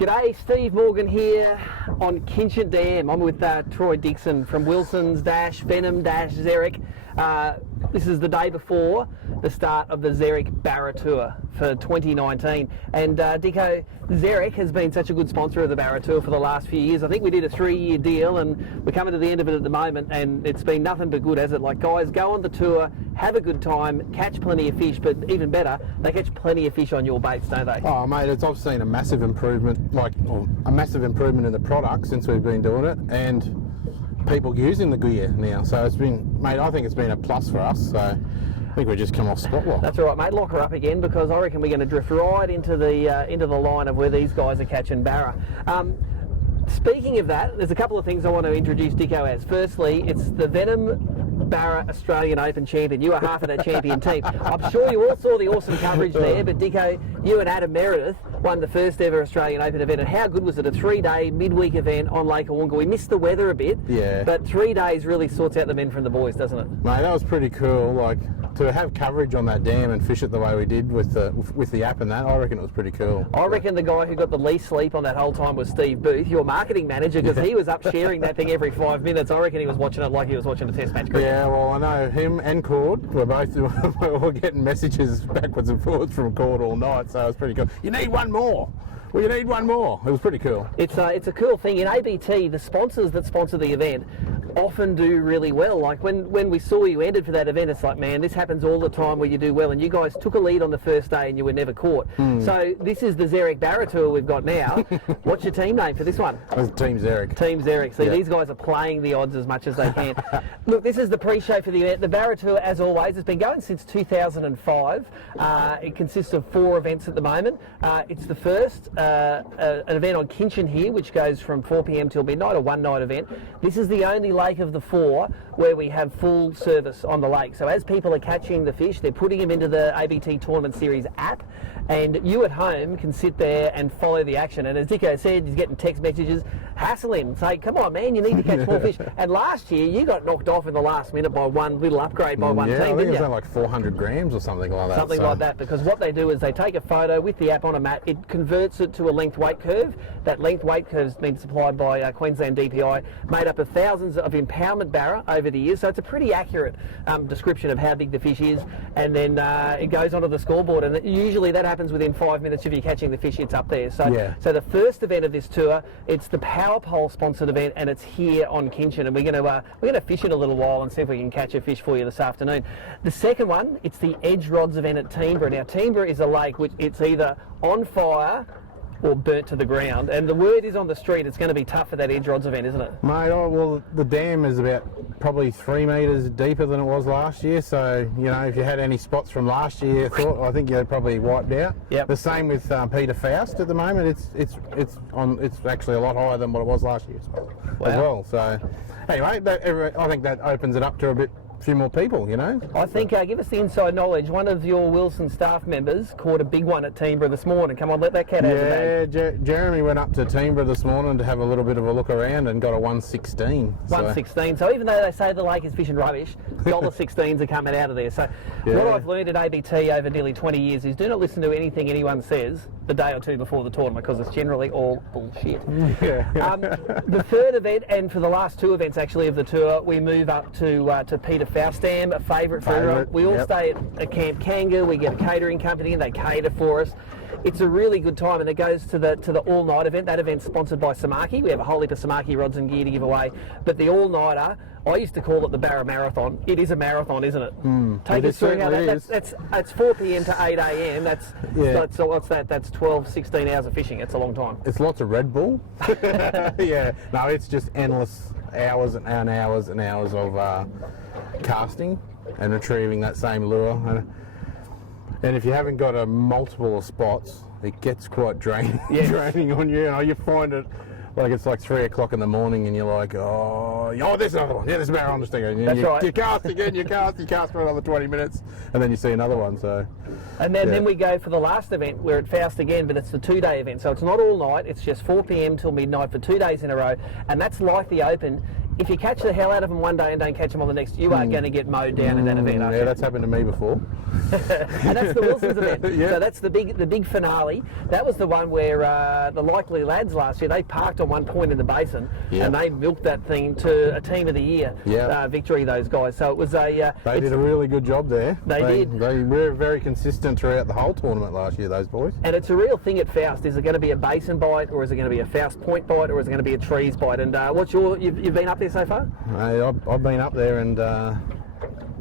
G'day, Steve Morgan here on Kinchant Dam. I'm with Troy Dixon from Wilson's Venom Zerek. This is the day before the start of the Zerek BARRA Tour for 2019. And Dicko, Zerek has been such a good sponsor of the BARRA Tour for the last few years. I think we did a 3-year deal and we're coming to the end of it at the moment, and it's been nothing but good, has it? Like, guys go on the tour, have a good time, catch plenty of fish, but even better, they catch plenty of fish on your baits, don't they? Oh mate, I've seen a massive improvement, a massive improvement in the product since we've been doing it, and people using the gear now. So it's been, mate, I think it's been a plus for us. So I think we just come off spot lock. That's all right, mate. Lock her up again, because I reckon we're going to drift right into the line of where these guys are catching barra. Speaking of that, there's a couple of things I want to introduce Dicko as. Firstly, it's the Venom BARRA Australian Open champion. You are half of that champion team. I'm sure you all saw the awesome coverage there, but Dicko, you and Adam Meredith won the first ever Australian Open event. And how good was it? A 3-day midweek event on Lake Awunga. We missed the weather a bit, yeah, but 3 days really sorts out the men from the boys, doesn't it? Mate, that was pretty cool. Like, to have coverage on that dam and fish it the way we did with the app and that, I reckon it was pretty cool. I reckon the guy who got the least sleep on that whole time was Steve Booth, your marketing manager, because he was up sharing that thing every 5 minutes. I reckon he was watching it like he was watching a test match. Yeah, well, I know him and Cord were both were getting messages backwards and forwards from Cord all night, so it was pretty cool. You need one more. Well, you need one more. It was pretty cool. It's a cool thing. In ABT, the sponsors that sponsor the event often do really well. Like when we saw you entered for that event, it's like, man, this happens all the time where you do well, and you guys took a lead on the first day and you were never caught. So this is the Zerek BARRA Tour we've got now. What's your team name for this one? It's Team Zerek. Team Zerek. See, these guys are playing the odds as much as they can. Look, this is the pre-show for the event. The BARRA Tour, as always, has been going since 2005. It consists of 4 events at the moment. It's the first, an event on Kinchant here, which goes from 4 p.m. till midnight, a one-night event. This is the only lake of the 4 where we have full service on the lake. So as people are catching the fish, they're putting them into the ABT Tournament Series app, and you at home can sit there and follow the action. And as Dicko said, he's getting text messages, hassle him, say, come on man, you need to catch more fish. And last year you got knocked off in the last minute by one little upgrade by one team, I think didn't it was you? like 400 grams or something like that. Something like that, because what they do is they take a photo with the app on a mat, it converts it to a length weight curve. That length weight curve has been supplied by Queensland DPI, made up of thousands of impoundment barra over the years, so it's a pretty accurate description of how big the fish is, and then it goes onto the scoreboard, and usually that happens within 5 minutes of you catching the fish. It's up there. So, so the first event of this tour, it's the Power Pole sponsored event, and it's here on Kinchant, and we're going to fish it a little while and see if we can catch a fish for you this afternoon. The second one, it's the Edge Rods event at Temmburra. Now Temmburra is a lake which it's either on fire or burnt to the ground, and the word is on the street it's going to be tough for that Edge Rods event, isn't it? Mate, well, the dam is about probably 3 metres deeper than it was last year, so, you know, if you had any spots from last year, I think you're probably wiped out. Yep. The same with Peter Faust at the moment. It's actually a lot higher than what it was last year as well. So, anyway, I think that opens it up to a few more people, you know. I think, give us the inside knowledge. One of your Wilson staff members caught a big one at Temmburra this morning. Come on, let that cat out of the bag. Yeah, Jeremy went up to Temmburra this morning to have a little bit of a look around and got a 116. 116. So even though they say the lake is fishing rubbish, $16s are coming out of there. So what I've learned at ABT over nearly 20 years is do not listen to anything anyone says the day or two before the tournament, because it's generally all bullshit. The third event, and for the last 2 events actually of the tour, we move up to Peter Faust Dam, a favourite for everyone. We all stay at Camp Kanga. We get a catering company and they cater for us. It's a really good time, and it goes to the all-night event. That event's sponsored by Samaki. We have a whole heap of Samaki rods and gear to give away. But the all-nighter, I used to call it the BARRA Marathon. It is a marathon, isn't it? Take us through how that's 4 p.m. to 8 a.m. So what's that? That's 12, 16 hours of fishing. It's a long time. It's lots of Red Bull. Yeah, no, it's just endless hours and hours and hours of casting and retrieving that same lure. And if you haven't got a multiple of spots, it gets quite draining, draining on you. You know, you find it like it's like 3 o'clock in the morning, and you're like, oh, there's another one. Yeah, there's a barra on the stinger. You cast again, you cast for another 20 minutes, and then you see another one. So, and then we go for the last event. We're at Faust again, but it's the 2-day event. So it's not all night. It's just 4 p.m. till midnight for 2 days in a row, and that's like the Open if you catch the hell out of them one day and don't catch them on the next, you are going to get mowed down in that event. Yeah, that's happened to me before. And that's the Wilson's event. Yeah. So that's the big finale. That was the one where the Likely Lads last year, they parked on one point in the basin and they milked that thing to a Team of the Year victory, those guys. So it was a... they did a really good job there. They did. They were very consistent throughout the whole tournament last year, those boys. And it's a real thing at Faust. Is it going to be a basin bite, or is it going to be a Faust point bite, or is it going to be a trees bite? And you've been up there so far? I've been up there and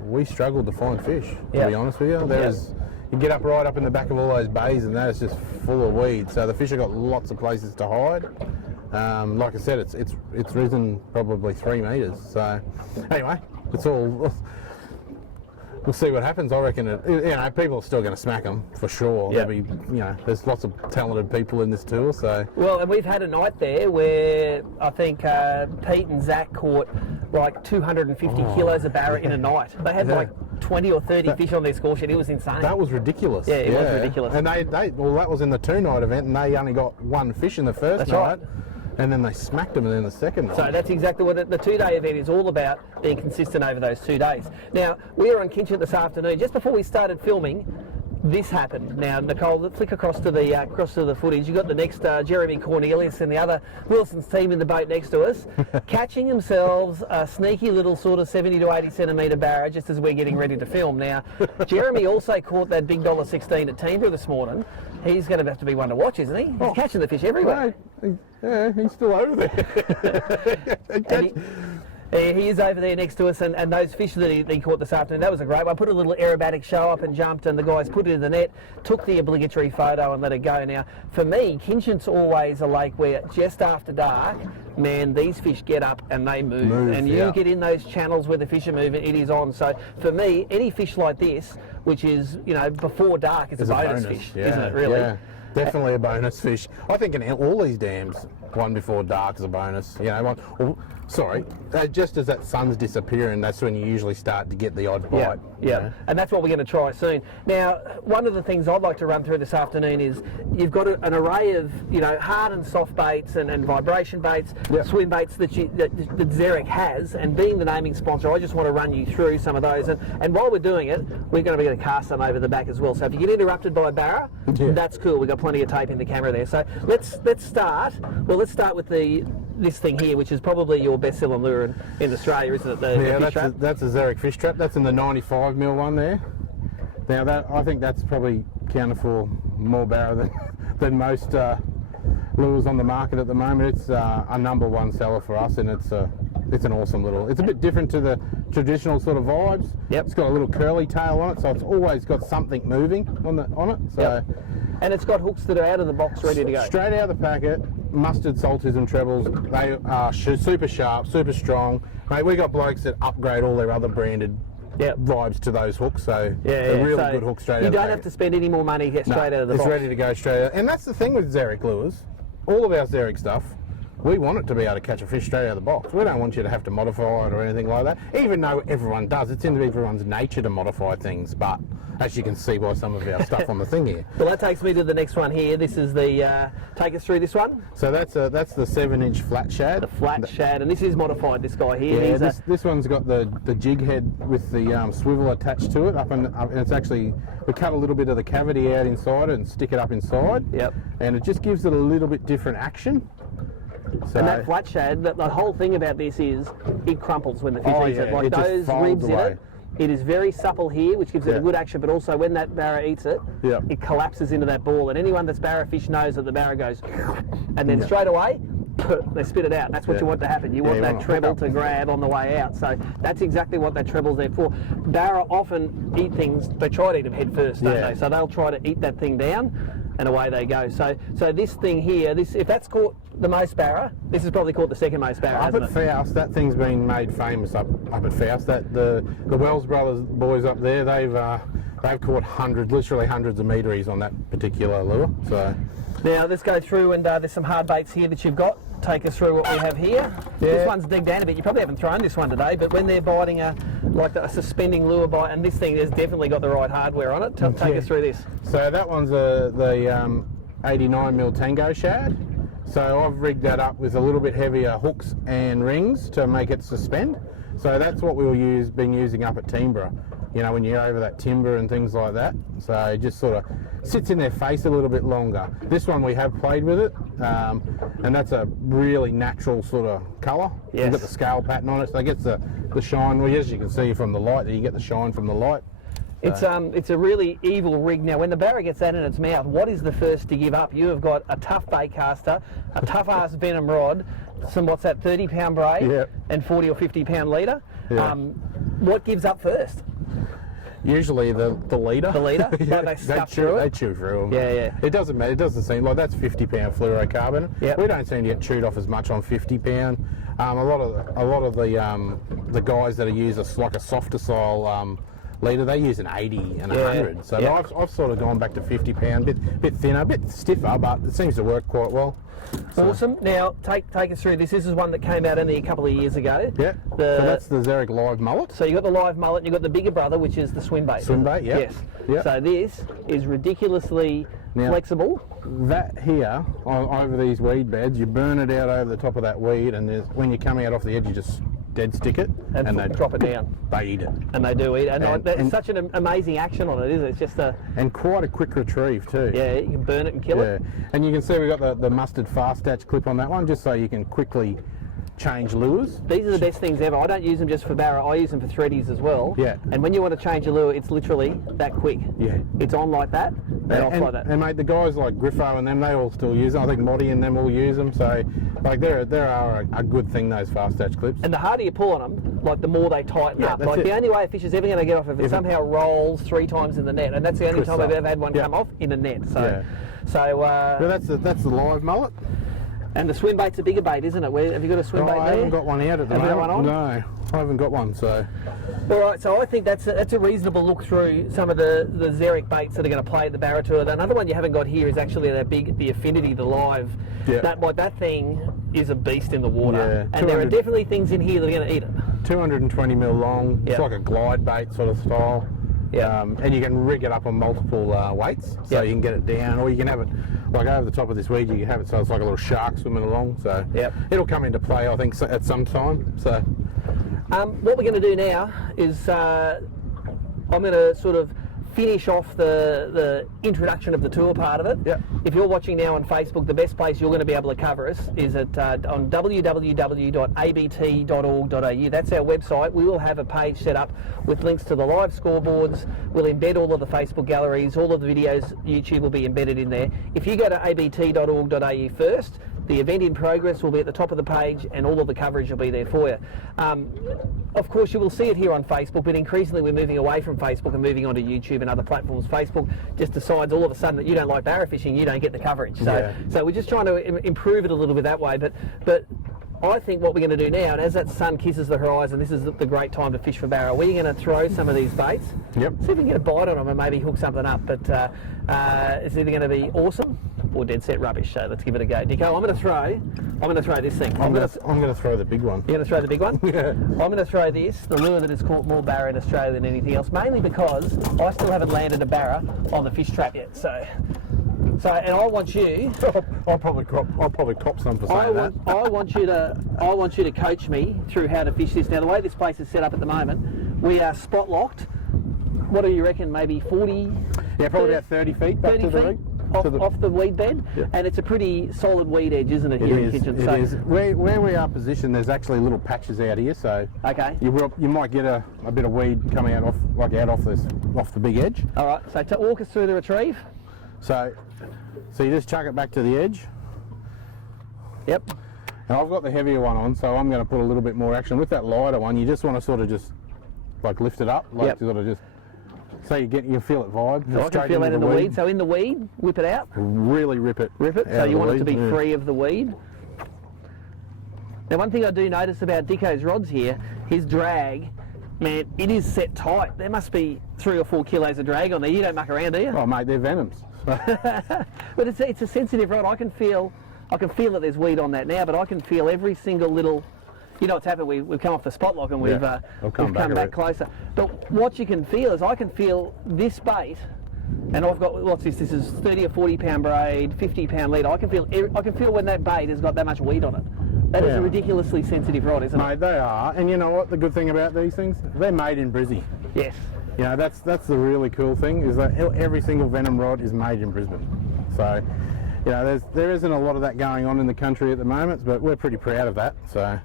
we struggled to find fish, to be honest with you. You get up right up in the back of all those bays and that is just full of weeds. So the fish have got lots of places to hide. Like I said, it's risen probably 3 metres. So anyway, it's all... We'll see what happens. I reckon people are still going to smack them for sure. Yep. There's lots of talented people in this tour. So well, and we've had a night there where I think Pete and Zach caught like 250 kilos of barra in a night. They had like 20 or 30 fish on their score sheet. It was insane. That was ridiculous. Yeah, it was ridiculous. And that was in the 2-night event, and they only got 1 fish in the first That's night. Right. And then they smacked them in the second night. So that's exactly what the 2-day event is all about, being consistent over those 2 days. Now, we were on Kinchant this afternoon. Just before we started filming, this happened. Now, Nicole, flick across to the footage. You got the next Jeremy Cornelius and the other Wilson's team in the boat next to us, catching themselves a sneaky little sort of 70 to 80 centimetre barra just as we're getting ready to film. Now, Jeremy also caught that big $1.16 at Temmburra this morning. He's going to have to be one to watch, isn't he? He's catching the fish everywhere. Yeah, he's still over there. He is over there next to us, and those fish that he caught this afternoon, that was a great one. I put a little aerobatic show up and jumped, and the guys put it in the net, took the obligatory photo and let it go. Now, for me, Kinchant's always a lake where just after dark, man, these fish get up and they move and you get in those channels where the fish are moving, it is on. So for me, any fish like this, which is, before dark, is a bonus fish, isn't it, really? Yeah. Definitely a bonus fish. I think in all these dams, one before dark is a bonus. Just as that sun's disappearing, that's when you usually start to get the odd bite. Yeah, and that's what we're going to try soon. Now, one of the things I'd like to run through this afternoon is you've got an array of hard and soft baits and vibration baits, swim baits that Zerek has, and being the naming sponsor, I just want to run you through some of those. And while we're doing it, we're going to be able to cast some over the back as well. So if you get interrupted by barra, that's cool. We've got plenty of tape in the camera there. So let's start. Well, let's start with this thing here, which is probably your best-selling lure in Australia, isn't it? The fish trap? That's a Zerek fish trap. That's in the 95mm one there. Now I think that's probably counted for more barra than most lures on the market at the moment. It's a #1 seller for us, and it's an awesome it's a bit different to the traditional sort of vibes. Yep. It's got a little curly tail on it, so it's always got something moving on it. So. And it's got hooks that are out of the box ready to go. Straight out of the packet, mustard, saltism trebles. They are super sharp, super strong. Mate, we got blokes that upgrade all their other branded vibes to those hooks, so a really good hook straight out of the packet. You don't have to spend any more money to get straight out of the box. It's ready to go straight out. And that's the thing with Zerek lures. All of our Zerek stuff, we want it to be able to catch a fish straight out of the box. We don't want you to have to modify it or anything like that, even though everyone does. It's in everyone's nature to modify things, but as you can see by some of our stuff on the thing here. Well, that takes me to the next one here. This is the, take us through this one. So that's the 7-inch flat shad. The flat shad, and this is modified, this guy here. Yeah, this one's got the jig head with the swivel attached to it, and it's actually, we cut a little bit of the cavity out inside and stick it up inside. Yep. And it just gives it a little bit different action. So, and that flat shad, the whole thing about this is it crumples when the fish eats it. Like it those ribs away. in it, it is very supple here, which gives it a good action, but also when that barra eats it, it collapses into that ball. And anyone that's barra fish knows that the barra goes, and then straight away, they spit it out. That's what you want to happen. You want that treble to grab on the way out. So that's exactly what that treble's there for. Barra often eat things, they try to eat them head first, don't they? So they'll try to eat that thing down, and away they go. So this thing here, if that's caught the most barra, this is probably caught the second most barra, up at Faust, that thing's been made famous up at Faust. That the Wells Brothers boys up there, they've caught literally hundreds of meteries on that particular lure. So now let's go through, and there's some hard baits here that you've got. Take us through what we have here. This one's digged down a bit. You probably haven't thrown this one today, but when they're biting a suspending lure bite, and this thing has definitely got the right hardware on it. Take us through this. So that one's the 89mm Tango shad. So I've rigged that up with a little bit heavier hooks and rings to make it suspend. So that's what we've been using up at Temmburra. You know, when you're over that timber and things like that. So it just sort of sits in their face a little bit longer. This one we have played with it, and that's a really natural sort of colour. Yes. You've got the scale pattern on it, so it gets the shine. Well, as you can see from the light, there you get the shine from the light. It's a really evil rig. Now, when the barra gets that in its mouth, what is the first to give up? You have got a tough bait caster, a tough ass venom rod, some 30-pound braid, Yep. and 40 or 50-pound leader. Yeah. What gives up first? Usually the leader. The leader? Yeah, Like they scuff through it? They chew through them. Yeah, yeah. It doesn't matter. It doesn't seem like that's 50-pound fluorocarbon. Yep. We don't seem to get chewed off as much on 50-pound. A lot of the guys that use like a softer style leader, they use an 80 and 100. So Yep. I've sort of gone back to 50-pound, bit thinner, a bit stiffer, but it seems to work quite well. So, Awesome. Now, take us through this. This is one that came out only a couple of years ago. yeah. So that's the Zerek live mullet. So you've got the live mullet and you've got the bigger brother, which is the swim bait. Swim bait, yeah. Yes. Yep. So this is ridiculously Now- flexible. That here, over these weed beds, you burn it out over the top of that weed, and when you're coming out off the edge, you just dead stick it, And they drop it down. They eat it. And they do eat it. And there's and- such an amazing action on it, isn't it? It's just And quite a quick retrieve too. yeah, you can burn it and kill Yeah. it. And you can see we've got the mustard fast attach clip on that one, just so you can quickly change lures. These are the best things ever. I don't use them just for barra, I use them for threadies as well. Yeah. And when you want to change a lure, it's literally that quick. Yeah. It's on like that, and off like that. And mate, the guys like Griffo and them, they all still use them. I think Moddy and them all use them. So, like, there are a good thing, those fast attach clips. And the harder you pull on them, like the more they tighten Yeah, up. that's Like it. the only way a fish is ever going to get off if it somehow rolls 3 times in the net, and that's the only Twists time I've up. ever had one Yeah. come off in a net. So, Yeah. so But that's the live mullet. and the swim bait's a bigger bait, isn't it? Have you got a swim bait I there? haven't got one out at the Have you got moment. one on? No, I haven't got one. So. All right, so I think that's a reasonable look through some of the Zerek baits that are going to play at the Barra Tour. Another one you haven't got here is actually the Affinity, the live. Yeah. That thing is a beast in the water, Yeah, and there are 200 definitely things in here that are going to eat it. 220 mil long. Yeah. It's like a glide bait sort of style. Yeah. And you can rig it up on multiple weights, so Yep. you can get it down, or you can have it like over the top of this weed. You can have it so it's like a little shark swimming along. So Yep. it'll come into play, I think, at some time. So What we're going to do now is I'm going to sort of finish off the introduction of the tour part of it. Yep. If you're watching now on Facebook, the best place you're going to be able to cover us is at on www.abt.org.au. That's our website. We will have a page set up with links to the live scoreboards. We'll embed all of the Facebook galleries, all of the videos. YouTube will be embedded in there. If you go to abt.org.au first, the event in progress will be at the top of the page, and all of the coverage will be there for you. Of course, you will see it here on Facebook, but increasingly we're moving away from Facebook and moving onto YouTube and other platforms. Facebook just decides all of a sudden that you don't like barra fishing, you don't get the coverage. So we're just trying to improve it a little bit that way. But I think what we're going to do now, and as that sun kisses the horizon, this is the great time to fish for barra. We're going to throw some of these baits. Yep. See if we can get a bite on them and maybe hook something up. But it's either going to be awesome or dead set rubbish. So let's give it a go. Dicko, I'm going to throw this thing. I'm going to throw the big one. You're going to throw the big one? Yeah. I'm going to throw this, the lure that has caught more barra in Australia than anything else, mainly because I still haven't landed a barra on the fish trap yet. So and I want you. I'll probably cop some for saying that. I want you to coach me through how to fish this. Now, the way this place is set up at the moment, we are spot locked. What do you reckon? Maybe 40? Yeah, probably about 30 feet back 30 to the feet rig. off the weed bed, Yeah. and it's a pretty solid weed edge, isn't it? Here in Kinchant? It is. Where we are positioned, there's actually little patches out here, so Okay. you might get a bit of weed coming out off the big edge. All right. So walk us through the retrieve. So you just chuck it back to the edge. Yep. And I've got the heavier one on, so I'm going to put a little bit more action. With that lighter one, you just want to sort of just like lift it up, like Yep. sort of just so you feel it vibe. So I can feel that in the weed. So in the weed, whip it out. Really rip it. Rip it. out So of you the want it to weed, be yeah. free of the weed. Now, one thing I do notice about Dicko's rods here, his drag, man, it is set tight. There must be 3 or 4 kilos of drag on there. You don't muck around, do you? Oh mate, they're venoms. But it's a sensitive rod. I can feel that there's weed on that now, but I can feel every single little. You know what's happened? We've come off the spot lock and we've I'll come back closer. But what you can feel is I can feel this bait And I've got, what's this? This is 30 or 40 pound braid, 50 pound lead. I can feel when that bait has got that much weed on it. That is a ridiculously sensitive rod, isn't it? Mate, they are. And you know what? The good thing about these things, they're made in Brizzy. Yes. You know, that's the really cool thing, is that every single Venom rod is made in Brisbane. So, you know, there isn't a lot of that going on in the country at the moment, but we're pretty proud of that. So,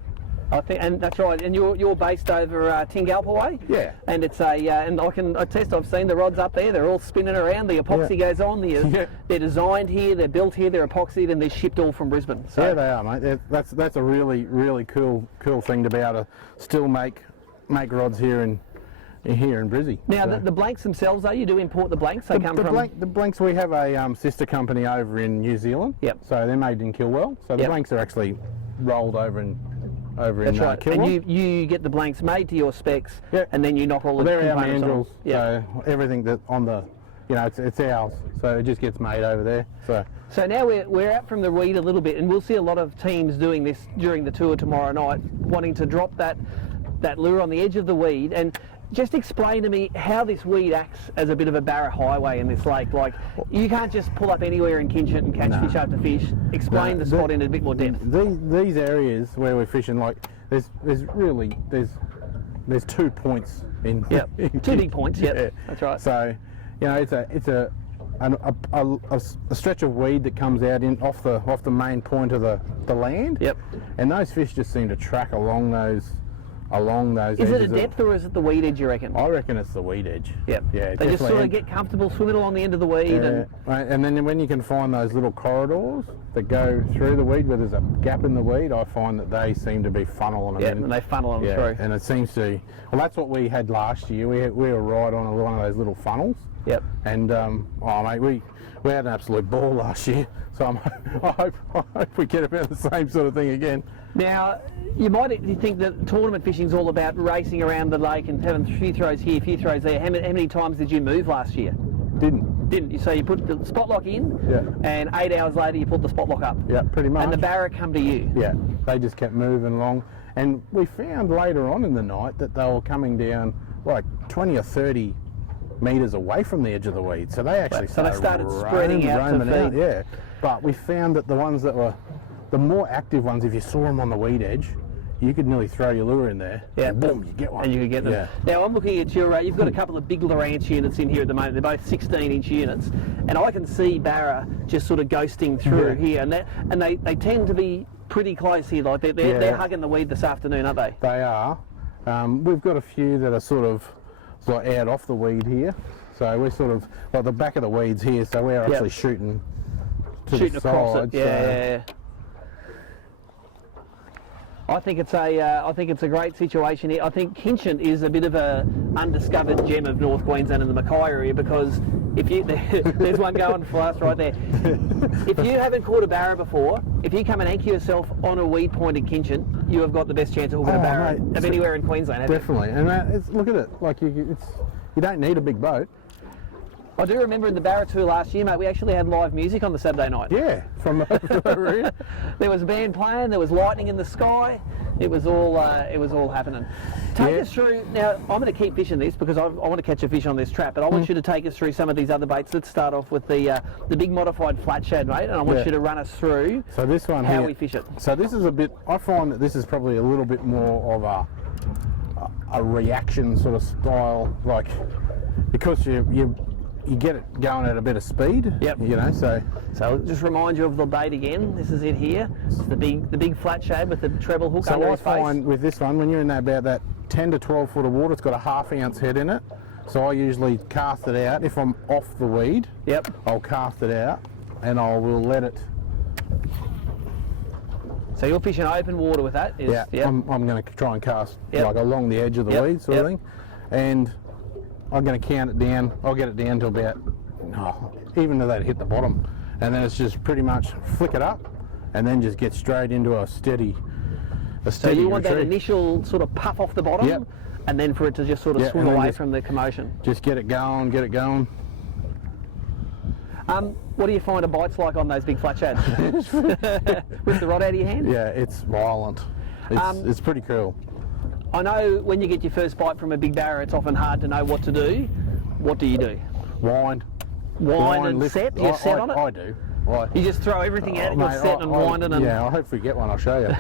I think, and that's right. And you're based over Tingalpa way. Yeah. And it's and I can attest. I've seen the rods up there. They're all spinning around. The epoxy goes on. They're designed here. They're built here. They're epoxied, and they're shipped all from Brisbane. So. Yeah, they are, mate. That's a really cool thing to be able to still make rods here in Brizzy. Now the blanks themselves, though, you do import the blanks. They come from the blanks. We have a sister company over in New Zealand. Yep. So they're made in Kilwell. So the blanks are actually rolled over in right. Kilwell. And you get the blanks made to your specs, and then you knock all the they're our components mandrels. on. Yep. So everything that on the, you know, it's ours. So it just gets made over there. So now we're out from the weed a little bit, and we'll see a lot of teams doing this during the tour tomorrow night, wanting to drop that lure on the edge of the weed. And just explain to me how this weed acts as a bit of a barra highway in this lake. Like, you can't just pull up anywhere in Kinchant and catch fish after fish. Explain the spot in a bit more depth. These areas where we're fishing, like there's 2 points in. Yep. in 2 big points. Yep. Yeah. That's right. So, you know, it's a stretch of weed that comes out off the main point of the land. Yep. And those fish just seem to track along those. Is it a depth or is it the weed edge, you reckon? I reckon it's the weed edge. Yep. Yeah. They just sort of get comfortable swimming along the end of the weed. Yeah. And then when you can find those little corridors that go through the weed where there's a gap in the weed, I find that they seem to be funneling them in. And they funnel them through. And it seems to, well, that's what we had last year. We were right on one of those little funnels. Yep. And, oh mate, we had an absolute ball last year. So I hope we get about the same sort of thing again. Now, you might think that tournament fishing is all about racing around the lake and having a few throws here, a few throws there. How many times did you move last year? Didn't. So you put the spot lock in, and 8 hours later you put the spot lock up. Yeah, pretty much. And the barra come to you. Yeah, they just kept moving along. And we found later on in the night that they were coming down like 20 or 30 metres away from the edge of the weed. So they actually started spreading out to feed. Yeah, but we found that the ones that were the more active ones, if you saw them on the weed edge, you could nearly throw your lure in there. Yeah, and boom, you get one. And you could get them. Yeah. Now I'm looking at your, you've got a couple of big Lowrance units in here at the moment. They're both 16-inch units, and I can see barra just sort of ghosting through here, and they tend to be pretty close here. Like they're hugging the weed this afternoon, aren't they? They are. We've got a few that are sort of out off the weed here, so we're sort of like the back of the weeds here. So we're actually shooting to the across side. It. Yeah. I think it's a great situation here. I think Kinchant is a bit of a undiscovered gem of North Queensland and the Mackay area, because if you there's one going for us right there. If you haven't caught a barra before, if you come and anchor yourself on a weed point at Kinchant, you have got the best chance of hooking a barra of anywhere in Queensland. Definitely, and look at it. Like you don't need a big boat. I do remember in the Barra Tour last year, mate, we actually had live music on the Saturday night. Yeah, from over here. There was a band playing, there was lightning in the sky. It was all happening. Take us through, now I'm going to keep fishing this because I want to catch a fish on this trap, but I want you to take us through some of these other baits. Let's start off with the big modified flat shad, mate, and I want you to run us through this one how here, we fish it. So this is I find that this is probably a little bit more of a reaction sort of style, like, because you get it going at a bit of speed. Yep. You know, so just remind you of the bait again. This is it here. It's the big flat shad with the treble hook under his face. So I find with this one, when you're in about that 10 to 12 foot of water, it's got a ½ ounce head in it. So I usually cast it out. If I'm off the weed, I'll cast it out and I will let it. So you're fishing open water with that? I'm going to try and cast like along the edge of the weed sort of thing. And I'm going to count it down. I'll get it down to about, even though they'd hit the bottom. And then it's just pretty much flick it up and then just get straight into a steady So you want retreat. that initial sort of puff off the bottom and then for it to just sort of swim away from the commotion. Just get it going, What do you find a bite's like on those big flat shads? Rip the rod out of your hand? Yeah, it's violent. It's pretty cool. I know when you get your first bite from a big barra, it's often hard to know what to do. What do you do? Wind. wind and lift. set? Do you set on it? I do. You just throw everything out, you'll mate, set and wind it. And... Yeah, I hope we get one. I'll show you.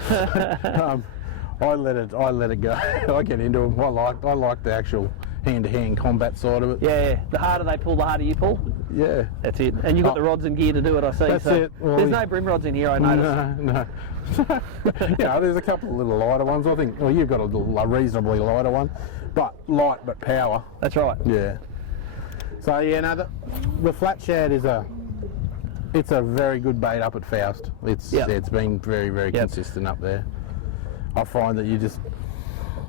I let it go. I get into them. I like the actual hand-to-hand combat side of it. Yeah, the harder they pull, the harder you pull. Yeah, that's it. And you've got the rods and gear to do it, I see. That's it. Well, there's no brim rods in here, I noticed. No. Yeah, there's a couple of little lighter ones. I think. Well, you've got a reasonably lighter one, but light but power. That's right. Yeah. So yeah, no, the flat shad is it's a very good bait up at Faust. It's been very consistent up there. I find that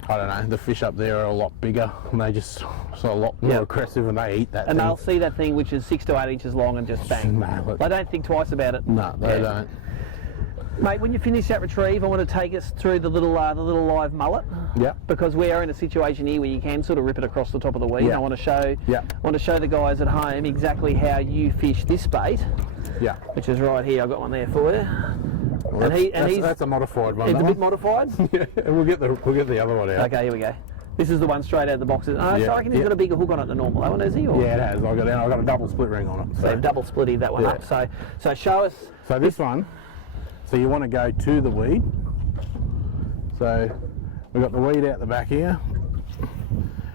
I don't know, the fish up there are a lot bigger and they just a lot more aggressive and they eat that and thing. They'll see that thing which is 6 to 8 inches long and just bang. No, they don't think twice about it. No, they don't. Mate, when you finish that retrieve, I want to take us through the little live mullet. Yeah. Because we are in a situation here where you can sort of rip it across the top of the weed. Yeah. I want to show the guys at home exactly how you fish this bait. Yeah. Which is right here. I've got one there for you. Well, that's a modified one. It's a bit modified. Yeah. We'll get the other one out. Okay, here we go. This is the one straight out of the boxes. So I reckon he's got a bigger hook on it than normal, haven't he? Or? Yeah, it has. I've got a double split ring on it. So you've double splitted that one up. So show us. So this one. So you want to go to the weed. So we've got the weed out the back here,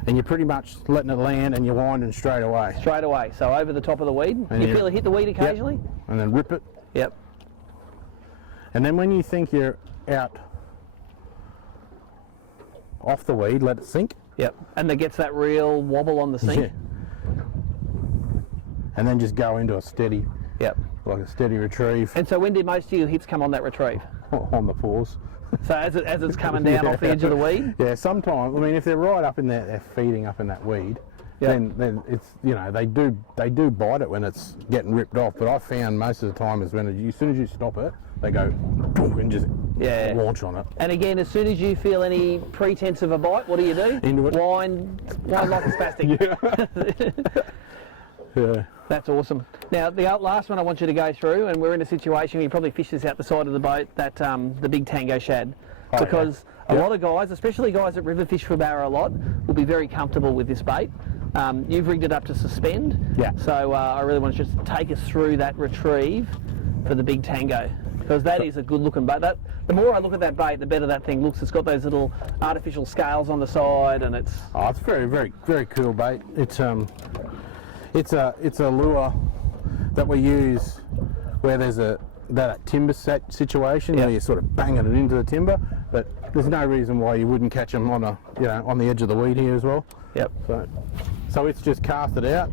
and you're pretty much letting it land and you're winding straight away. Straight away. So over the top of the weed. And you feel it hit the weed occasionally? Yep. And then rip it. Yep. And then when you think you're out off the weed, let it sink. Yep. And it gets that real wobble on the sink. Yeah. And then just go into a steady. Yep. Like a steady retrieve. And so when did most of your hits come on that retrieve? On the pause. So as it's coming down off the edge of the weed? Yeah, sometimes. I mean, if they're right up in there, they're feeding up in that weed. Then it's, you know, they do bite it when it's getting ripped off. But I found most of the time is as soon as you stop it, they go and just launch on it. And again, as soon as you feel any pretense of a bite, what do you do? Into it. Wind like a spastic. Yeah. That's awesome. Now, the last one I want you to go through, and we're in a situation where you probably fish this out the side of the boat, that the big tango shad. Because a lot of guys, especially guys that river fish for barra a lot, will be very comfortable with this bait. You've rigged it up to suspend. Yeah. So I really want you to just take us through that retrieve for the big tango. Because that is a good looking bait. The more I look at that bait, the better that thing looks. It's got those little artificial scales on the side, and it's... Oh, it's very cool bait. It's a lure that we use where there's that timber set situation where you're sort of banging it into the timber, but there's no reason why you wouldn't catch them on on the edge of the weed here as well. Yep. So it's just cast it out,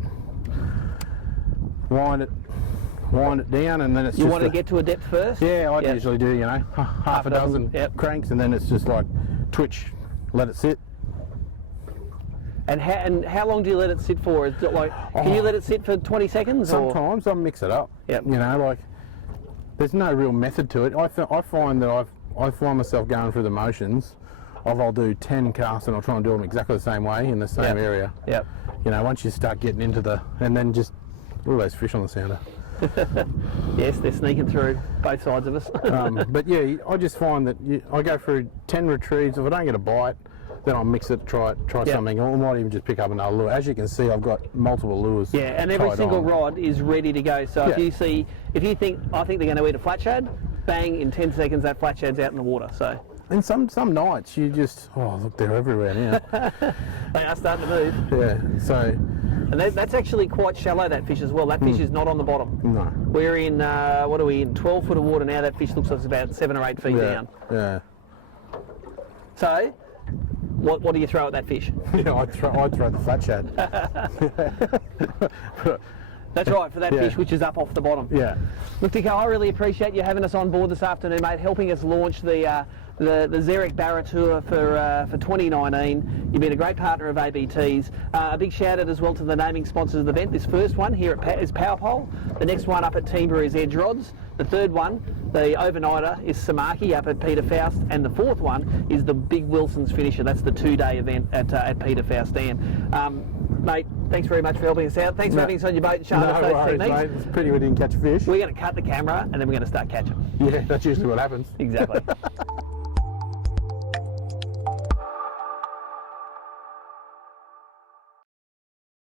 wind it down, and then it's you want to get to a depth first? Yeah, I usually do. Half a dozen cranks, and then it's just like twitch, let it sit. And how long do you let it sit for? Is it like, can you let it sit for 20 seconds? Sometimes I mix it up. Yep. There's no real method to it. I find that I find myself going through the motions of I'll do 10 casts and I'll try and do them exactly the same way in the same area. Yep. Once you start getting into and then just all those fish on the sounder. Yes, they're sneaking through both sides of us. But yeah, I just find that I go through 10 retrieves. If I don't get a bite, then I'll mix it, try something, or I might even just pick up another lure. As you can see, I've got multiple lures. Yeah, and every single rod is ready to go. So if you think I think they're going to eat a flat shad, bang, in 10 seconds that flat shad's out in the water. So. And some nights you just, look, they're everywhere now. They are starting to move. Yeah, so. And that's actually quite shallow, that fish as well. That fish is not on the bottom. No. We're in, what are we, in 12 foot of water now. That fish looks like it's about 7 or 8 feet down. Yeah. So, what do you throw at that fish? I'd throw the flat shad. That's right, for that fish which is up off the bottom. Yeah. Look, Dicko, I really appreciate you having us on board this afternoon, mate, helping us launch the Zerek BARRA Tour for 2019. You've been a great partner of ABT's. A big shout out as well to the naming sponsors of the event. This first one here is Power Pole. The next one up at Temmburra is Edge Rods. The third one, the overnighter, is Samaki up at Peter Faust. And the fourth one is the Big Wilson's Finisher. That's the 2-day event at Peter Faust Dam. Mate, thanks very much for helping us out. Thanks for having us on your boat and showing us those techniques. Mate. It's a pity we didn't catch a fish. We're going to cut the camera and then we're going to start catching. Yeah, that's usually what happens. Exactly.